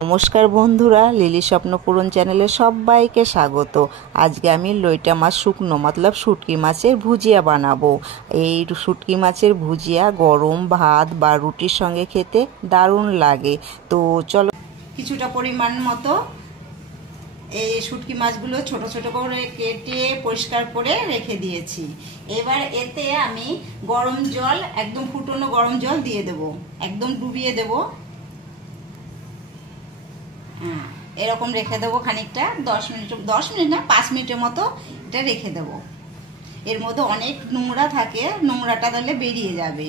নমস্কার বন্ধুরা, লিলি স্বপ্নপূরণ চ্যানেলে সবাইকে স্বাগত। আজকে আমি লইটা মাছ শুকনো মতলব শুটকি মাছের ভুজিয়া বানাবো। এই শুটকি মাছের ভুজিয়া গরম ভাত বা রুটির সঙ্গে খেতে দারুণ লাগে। তো চলো, কিছুটা পরিমাণ মতো এই শুটকি মাছগুলো ছোট ছোট করে কেটে পরিষ্কার করে রেখে দিয়েছি। এবার এতে আমি গরম জল, একদম ফুটনো গরম জল দিয়ে দেবো, একদম ডুবিয়ে দেবো। এরকম রেখে দেবো খানিকটা, 10 মিনিট না 5 মিনিটের মতো এটা রেখে দেবো। এর মধ্যে অনেক নোংরা থাকে, নোংরাটা তাহলে বেরিয়ে যাবে।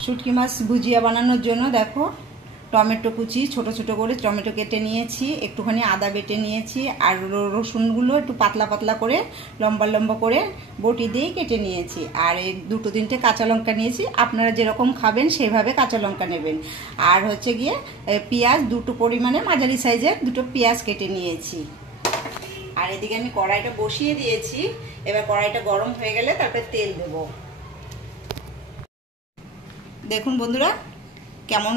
শুটকি মাছ ভুজিয়া বানানোর জন্য দেখো, টমেটো কুচি ছোট ছোট করে টমেটো কেটে নিয়েছি, একটুখানি আদা বেটে নিয়েছি, আর রসুনগুলো একটু পাতলা পাতলা করে লম্বা লম্বা করে বটি দিয়ে কেটে নিয়েছি, আর এই 2-3টে কাঁচা লঙ্কা নিয়েছি। আপনারা যেরকম খাবেন সেভাবে কাঁচা লঙ্কা নেবেন। আর হচ্ছে গিয়ে পেঁয়াজ 2টো পরিমাণে মাঝারি সাইজের 2টো পেঁয়াজ কেটে নিয়েছি। আর এদিকে আমি কড়াইটা বসিয়ে দিয়েছি। এবার কড়াইটা গরম হয়ে গেলে তারপরে তেল দেব। দেখুন বন্ধুরা কেমন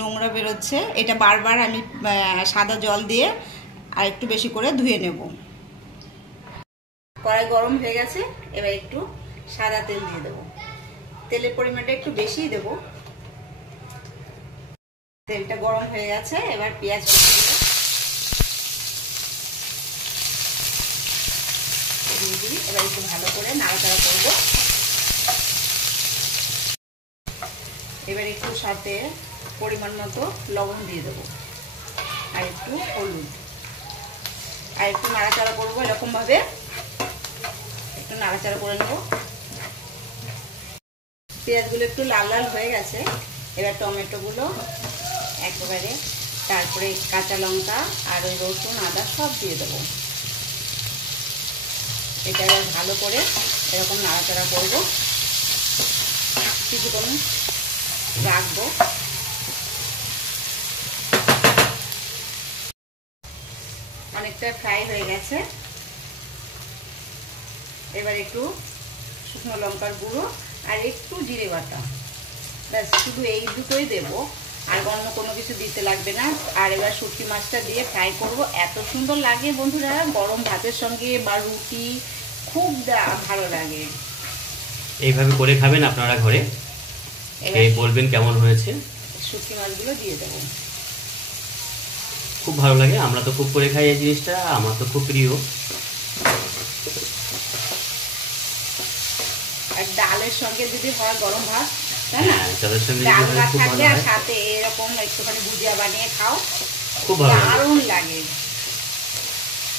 নোংরা বেরোচ্ছে। এটা বারবার আমি সাদা জল দিয়ে আর একটু বেশি করে ধুয়ে নেব। কড়াই গরম হয়ে গেছে, এবার একটু সাদা তেল দিয়ে দেব। তেলের পরিমাণটা একটু বেশিই দেব। তেলটা গরম হয়ে গেছে, এবার পেঁয়াজ দিয়ে দিই। এবার একটু ভালো করে নাড়াচাড়া করব। এবার একটু সাথে পরিমাণ মতো লবণ দিয়ে দেবো, আর একটু হলুদ, আর একটু নাড়াচাড়া করবো। এরকম ভাবে একটু নাড়াচাড়া করে নেব। পেঁয়াজগুলো একটু লাল লাল হয়ে গেছে। এবার টমেটোগুলো একেবারে, তারপরে কাঁচা লঙ্কা আর ওই রসুন আদা সব দিয়ে দেবো। এটা এবার ভালো করে এরকম নাড়াচাড়া করবো, কিছুক্ষণ রাখবো। অনেকটা ফ্রাই হয়ে গেছে। এবার একটু শুকনো লঙ্কার গুঁড়ো আর একটু জিরে বাটা, ব্যাস শুধু এই দুটোই দেবো, আর অন্য কোনো কিছু দিতে লাগবে না। আর এবার শুটকি মাছটা দিয়ে ফ্রাই করব। এত সুন্দর লাগে বন্ধুরা, গরম ভাতের সঙ্গে বা রুটি খুব ভালো লাগে। এইভাবে করে খাবেন আপনারা ঘরে, বলবেন কেমন হয়েছে। শুটকি মাছগুলো দিয়ে দেবো, খুব ভালো লাগে। আমরা তো খুব করে খাই এই জিনিসটা, আমার তো খুব প্রিয়। আর ডালের সঙ্গে যদি হয় গরম ভাত, তাই না, ডালের সঙ্গে ডাল ভাত থাকবে আর সাথে এরকম একটুখানি ভুজিয়া বানিয়ে খাও, খুব ভালো লাগে, দারুণ লাগে।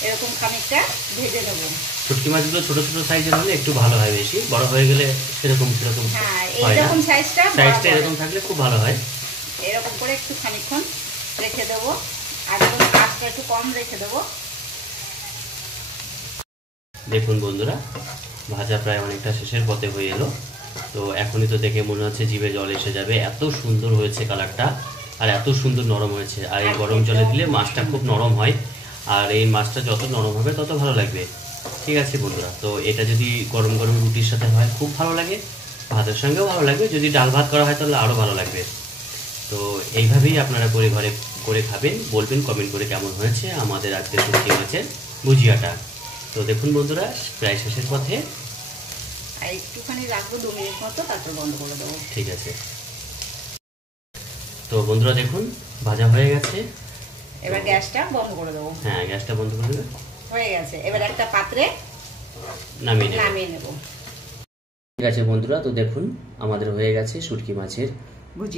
এরকম খানিকটা ভেজে নেব। শুটকি মাছগুলো ছোট ছোট সাইজের হলে একটু ভালো হয়, বেশি বড় হয়ে গেলে সেরকম সেরকম। হ্যাঁ, এইরকম সাইজটা এরকম থাকলে খুব ভালো হয়। এরকম করে একটু খানিকক্ষণ রেখে দেবো, আর আঁচটা একটু কম রেখে দেবো। দেখুন বন্ধুরা, ভাজা প্রায় অনেকটা শেষের পথে হয়ে এলো। তো এখনই তো দেখে মনে হচ্ছে জিভে জল এসে যাবে, এত সুন্দর হয়েছে কালারটা, আর এত সুন্দর নরম হয়েছে। আর এই গরম জলে দিলে মাছটা খুব নরম হয়, আর এই মাছটা যত নরম হবে তত ভালো লাগবে। ঠিক আছে বন্ধুরা, তো এটা যদি গরম গরম রুটির সাথে হয় খুব ভালো লাগে, ভাতের সঙ্গেও ভালো লাগবে। যদি ডাল ভাত করা হয় তাহলে আরও ভালো লাগবে। তো এইভাবেই আপনারা করে ঘরে করে খাবেন, বলবেন কমেন্ট করে কেমন হয়েছে আমাদের আজকে শুটকি মাছের ভুজিয়াটা। তো দেখুন বন্ধুরা, প্রায় শেষের পথে, আর একটুখানি রাখবো 2 মিনিট মতো, তারপর বন্ধ করে দেবো। ঠিক আছে। তো বন্ধুরা দেখুন, ভাজা হয়ে গেছে। এবার গ্যাসটা বন্ধ করে দেবো। হ্যাঁ, গ্যাসটা বন্ধ করে দেবে। হয়ে গেছে, এবার একটা পাত্রে নামিয়ে নেব। ঠিক আছে বন্ধুরা, তো দেখুন আমাদের হয়ে গেছে শুটকি মাছের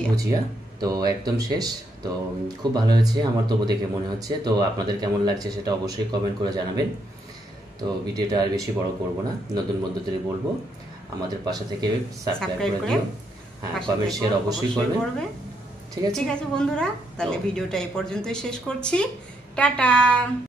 ভুজিয়া। তো একদম শেষ। তো খুব ভালো হয়েছে আমার তো দেখে মনে হচ্ছে। তো আপনাদের কেমন লাগছে সেটা অবশ্যই কমেন্ট করে জানাবেন। তো ভিডিওটা আর বেশি বড় করব না, নতুন বন্ধুদের বলবো আমাদের পাশে থেকে সাবস্ক্রাইব করে দিও। হ্যাঁ, কমেন্ট শেয়ার অবশ্যই করবে। ঠিক আছে বন্ধুরা, তাহলে ভিডিওটা এই পর্যন্তই শেষ করছি। টাটা।